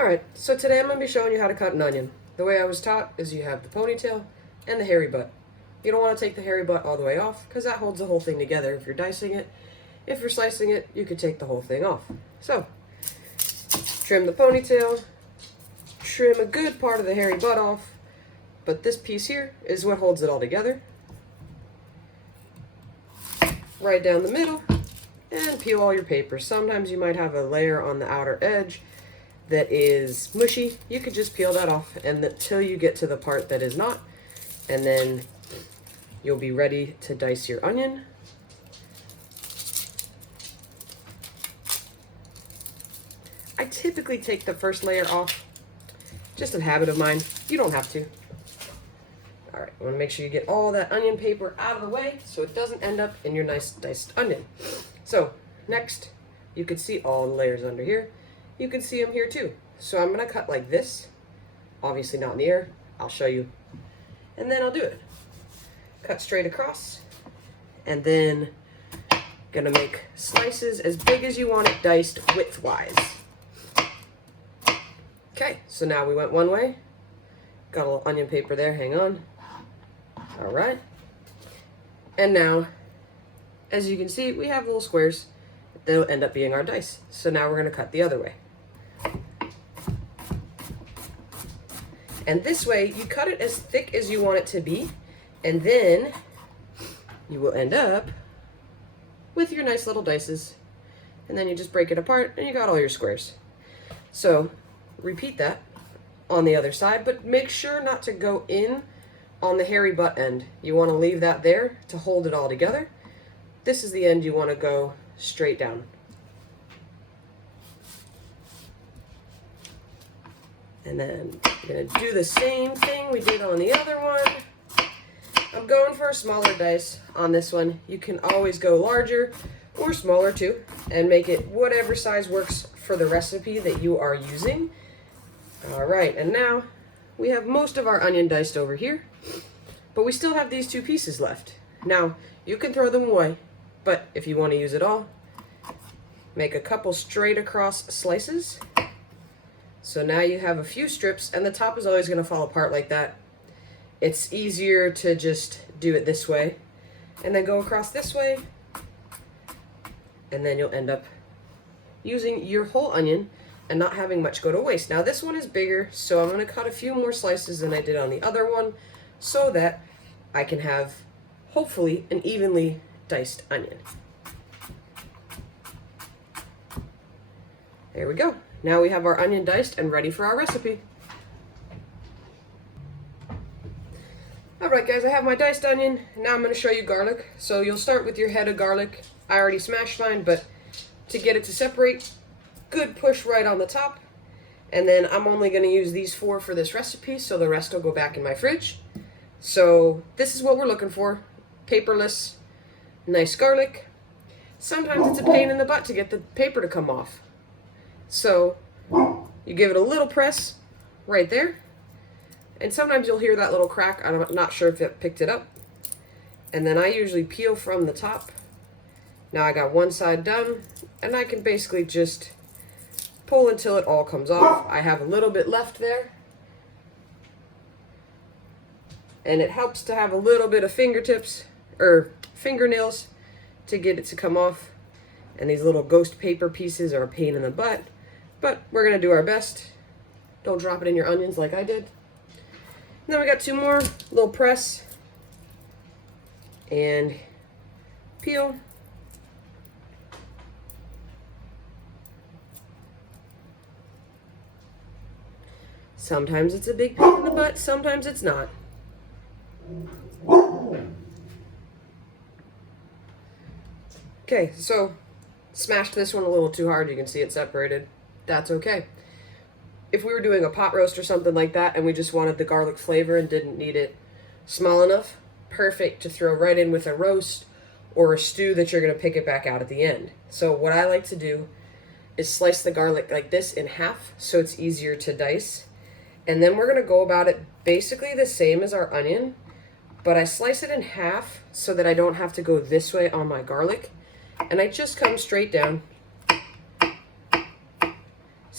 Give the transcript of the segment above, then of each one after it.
Alright, so today I'm going to be showing you how to cut an onion. The way I was taught is you have the ponytail and the hairy butt. You don't want to take the hairy butt all the way off because that holds the whole thing together if you're dicing it. If you're slicing it, you could take the whole thing off. So, trim the ponytail, trim a good part of the hairy butt off, but this piece here is what holds it all together. Right down the middle, and peel all your papers. Sometimes you might have a layer on the outer edge that is mushy. You could just peel that off until you get to the part that is not, and then you'll be ready to dice your onion. I typically take the first layer off, just a habit of mine. You don't have to. All right, I want to make sure you get all that onion paper out of the way so it doesn't end up in your nice diced onion. So next, you can see all the layers under here. You can see them here too. So I'm going to cut like this. Obviously not in the air. I'll show you. And then I'll do it. Cut straight across. And then going to make slices as big as you want it diced width-wise. Okay, so now we went one way. Got a little onion paper there. Hang on. All right. And now, as you can see, we have little squares. They'll end up being our dice. So now we're going to cut the other way. And this way, you cut it as thick as you want it to be, and then you will end up with your nice little dices. And then you just break it apart, and you got all your squares. So repeat that on the other side, but make sure not to go in on the hairy butt end. You want to leave that there to hold it all together. This is the end you want to go straight down. And then I'm going to do the same thing we did on the other one. I'm going for a smaller dice on this one. You can always go larger or smaller too, and make it whatever size works for the recipe that you are using. All right, and now we have most of our onion diced over here, but we still have these two pieces left. Now, you can throw them away, but if you want to use it all, make a couple straight across slices. So now you have a few strips, and the top is always going to fall apart like that. It's easier to just do it this way, and then go across this way, and then you'll end up using your whole onion and not having much go to waste. Now this one is bigger, so I'm going to cut a few more slices than I did on the other one so that I can have, hopefully, an evenly diced onion. There we go. Now we have our onion diced and ready for our recipe. Alright guys, I have my diced onion. Now I'm going to show you garlic. So you'll start with your head of garlic. I already smashed mine, but to get it to separate, good push right on the top. And then I'm only going to use these 4 for this recipe, so the rest will go back in my fridge. So this is what we're looking for. Paperless, nice garlic. Sometimes it's a pain in the butt to get the paper to come off. So you give it a little press right there, and sometimes you'll hear that little crack. I'm not sure if it picked it up. And then I usually peel from the top. Now I got one side done, and I can basically just pull until it all comes off. I have a little bit left there, and it helps to have a little bit of fingertips or fingernails to get it to come off. And these little ghost paper pieces are a pain in the butt, but we're going to do our best. Don't drop it in your onions like I did. And then we got 2 more. Little press and peel. Sometimes it's a big pain in the butt, sometimes it's not. Okay, so smashed this one a little too hard. You can see it separated. That's okay. If we were doing a pot roast or something like that and we just wanted the garlic flavor and didn't need it small enough, perfect to throw right in with a roast or a stew that you're going to pick it back out at the end. So what I like to do is slice the garlic like this in half so it's easier to dice. And then we're going to go about it basically the same as our onion, but I slice it in half so that I don't have to go this way on my garlic. And I just come straight down,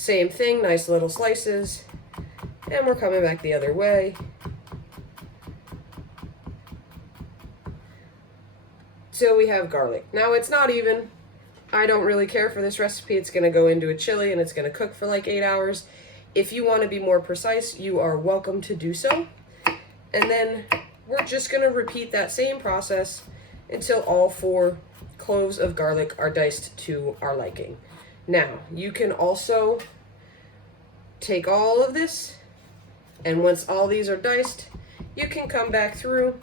Same thing, nice little slices. And we're coming back the other way. Till we have garlic. Now it's not even, I don't really care for this recipe. It's going to go into a chili and it's going to cook for like 8 hours. If you want to be more precise, you are welcome to do so. And then we're just going to repeat that same process until all 4 cloves of garlic are diced to our liking. Now, you can also take all of this, and once all these are diced, you can come back through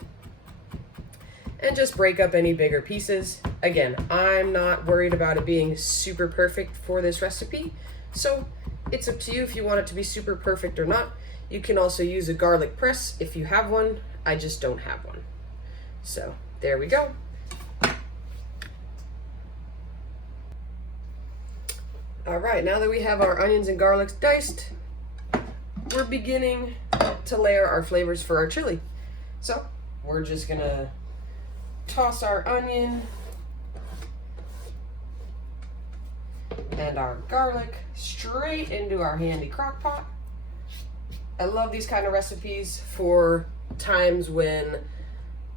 and just break up any bigger pieces. Again, I'm not worried about it being super perfect for this recipe, so it's up to you if you want it to be super perfect or not. You can also use a garlic press if you have one. I just don't have one. So there we go. All right, now that we have our onions and garlics diced, we're beginning to layer our flavors for our chili. So we're just gonna toss our onion and our garlic straight into our handy crock pot. I love these kind of recipes for times when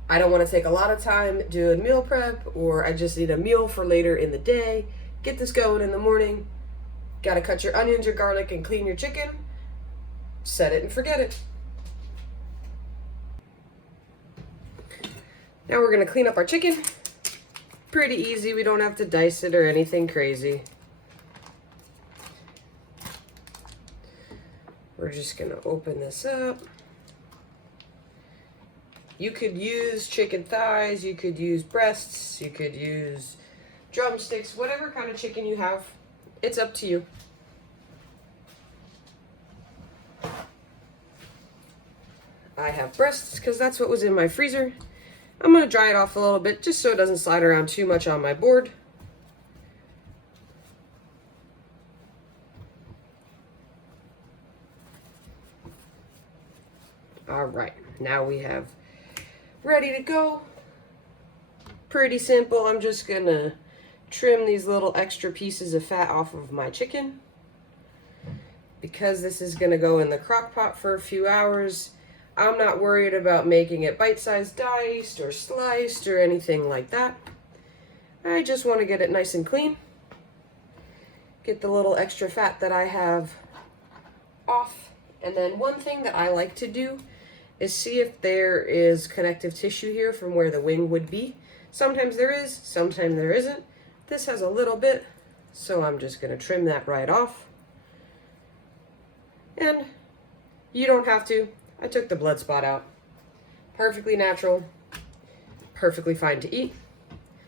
I don't want to take a lot of time doing meal prep, or I just need a meal for later in the day. Get this going in the morning. Got to cut your onions, your garlic, and clean your chicken. Set it and forget it. Now we're going to clean up our chicken. Pretty easy. We don't have to dice it or anything crazy. We're just going to open this up. You could use chicken thighs, you could use breasts, you could use drumsticks, whatever kind of chicken you have. It's up to you. I have breasts because that's what was in my freezer. I'm going to dry it off a little bit just so it doesn't slide around too much on my board. All right, now we have ready to go. Pretty simple. I'm just going to trim these little extra pieces of fat off of my chicken. Because this is going to go in the crock pot for a few hours, I'm not worried about making it bite-sized diced or sliced or anything like that. I just want to get it nice and clean. Get the little extra fat that I have off. And then one thing that I like to do is see if there is connective tissue here from where the wing would be. Sometimes there is, sometimes there isn't. This has a little bit, so I'm just going to trim that right off. And you don't have to. I took the blood spot out. Perfectly natural, perfectly fine to eat.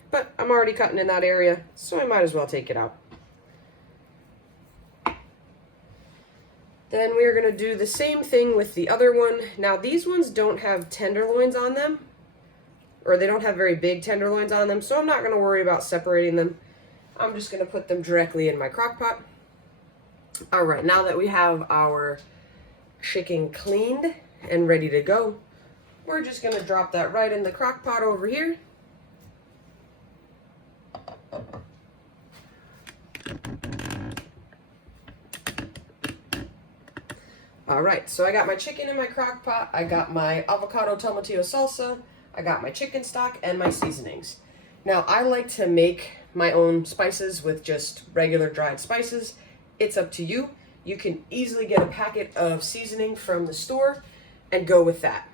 But I'm already cutting in that area, so I might as well take it out. Then we're going to do the same thing with the other one. Now these ones don't have tenderloins on them, or they don't have very big tenderloins on them, so I'm not going to worry about separating them. I'm just going to put them directly in my crock pot. All right, now that we have our chicken cleaned and ready to go, we're just going to drop that right in the crock pot over here. All right, so I got my chicken in my crock pot. I got my avocado tomatillo salsa. I got my chicken stock and my seasonings. Now, I like to make my own spices with just regular dried spices. It's up to you. You can easily get a packet of seasoning from the store and go with that.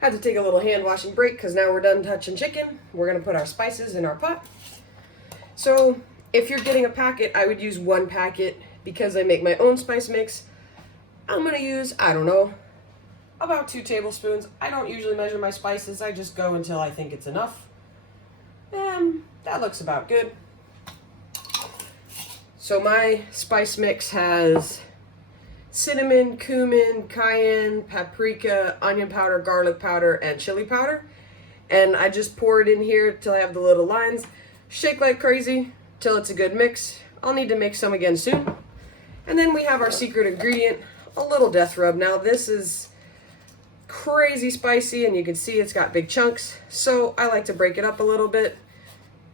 Had to take a little hand washing break because now we're done touching chicken. We're going to put our spices in our pot. So if you're getting a packet, I would use 1 packet. Because I make my own spice mix, I'm going to use, I don't know, about 2 tablespoons. I don't usually measure my spices. I just go until I think it's enough. And that looks about good. So my spice mix has cinnamon, cumin, cayenne, paprika, onion powder, garlic powder, and chili powder. And I just pour it in here till I have the little lines. Shake like crazy till it's a good mix. I'll need to make some again soon. And then we have our secret ingredient, a little death rub. Now this is crazy spicy and you can see it's got big chunks. So I like to break it up a little bit.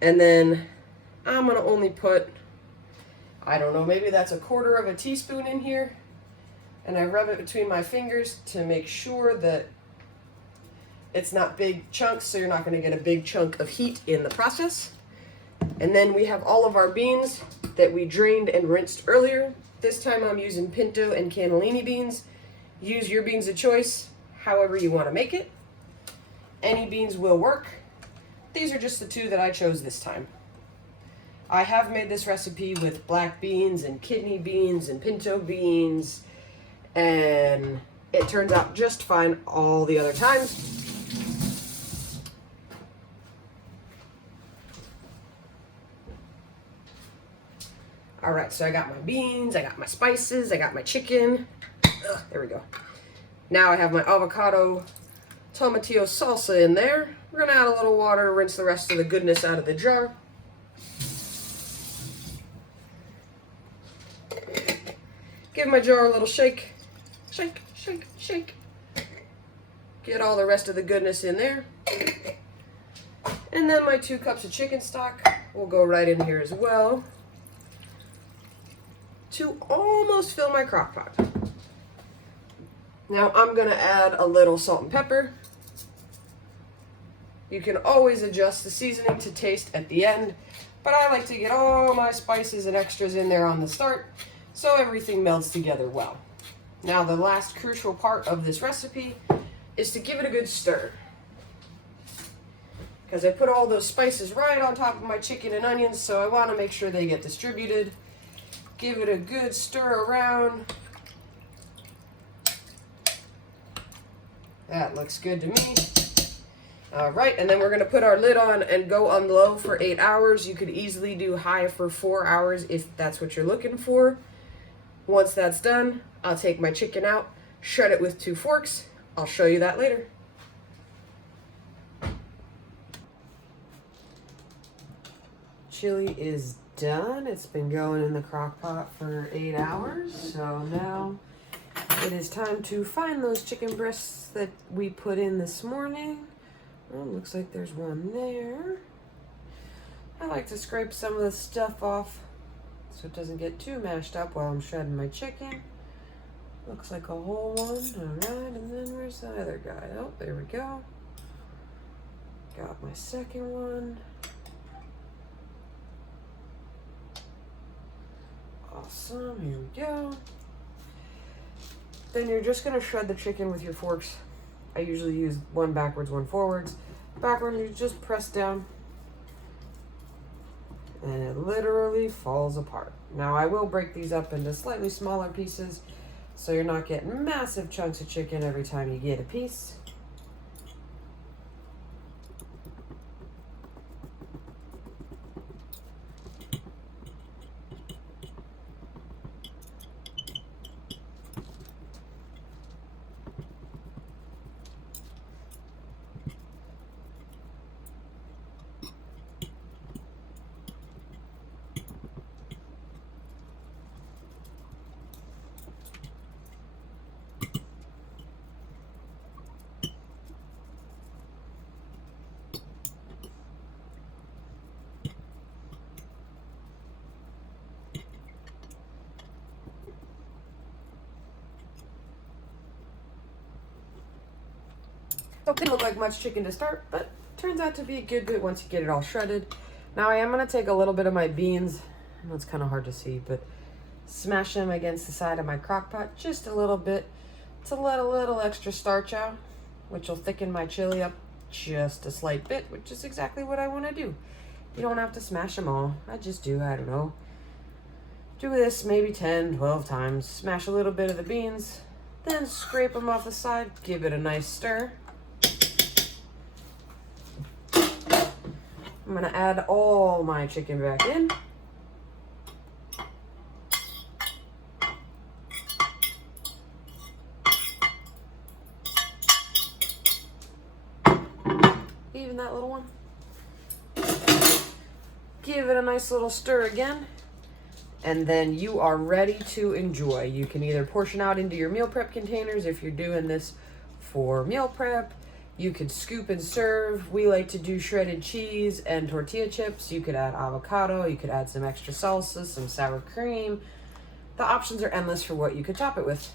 And then I'm going to only put I don't know, maybe that's a quarter of a teaspoon in here. And I rub it between my fingers to make sure that it's not big chunks, so you're not going to get a big chunk of heat in the process. And then we have all of our beans that we drained and rinsed earlier. This time I'm using pinto and cannellini beans. Use your beans of choice, however you want to make it. Any beans will work. These are just the two that I chose this time. I have made this recipe with black beans and kidney beans and pinto beans, and it turns out just fine all the other times. All right, so I got my beans, I got my spices, I got my chicken. There we go. Now I have my avocado tomatillo salsa in there. We're gonna add a little water, rinse the rest of the goodness out of the jar. Give my jar a little shake. Shake, shake, shake. Get all the rest of the goodness in there. And then my 2 cups of chicken stock will go right in here as well, to almost fill my crock pot. Now I'm gonna add a little salt and pepper. You can always adjust the seasoning to taste at the end, but I like to get all my spices and extras in there on the start so everything melts together well. Now the last crucial part of this recipe is to give it a good stir. Because I put all those spices right on top of my chicken and onions, so I want to make sure they get distributed. Give it a good stir around. That looks good to me. All right, and then we're gonna put our lid on and go on low for 8 hours. You could easily do high for 4 hours if that's what you're looking for. Once that's done, I'll take my chicken out, shred it with 2 forks. I'll show you that later. Chili is done. It's been going in the crock pot for 8 hours. So now it is time to find those chicken breasts that we put in this morning. Well, looks like there's one there. I like to scrape some of the stuff off so it doesn't get too mashed up while I'm shredding my chicken. Looks like a whole one. All right, and then where's the other guy? Oh, there we go. Got my second one. Awesome, here we go. Then you're just gonna shred the chicken with your forks. I usually use one backwards, one forwards. Backward, you just press down and it literally falls apart. Now I will break these up into slightly smaller pieces so you're not getting massive chunks of chicken every time you get a piece. So it didn't look like much chicken to start, but turns out to be a good bit once you get it all shredded. Now I am going to take a little bit of my beans, I know it's kind of hard to see, but smash them against the side of my crock pot just a little bit to let a little extra starch out, which will thicken my chili up just a slight bit, which is exactly what I want to do. You don't have to smash them all. I just do, I don't know. Do this maybe 10, 12 times. Smash a little bit of the beans, then scrape them off the side, give it a nice stir. I'm gonna add all my chicken back in. Even that little one. Give it a nice little stir again. And then you are ready to enjoy. You can either portion out into your meal prep containers if you're doing this for meal prep. You could scoop and serve. We like to do shredded cheese and tortilla chips. You could add avocado. You could add some extra salsa, some sour cream. The options are endless for what you could top it with.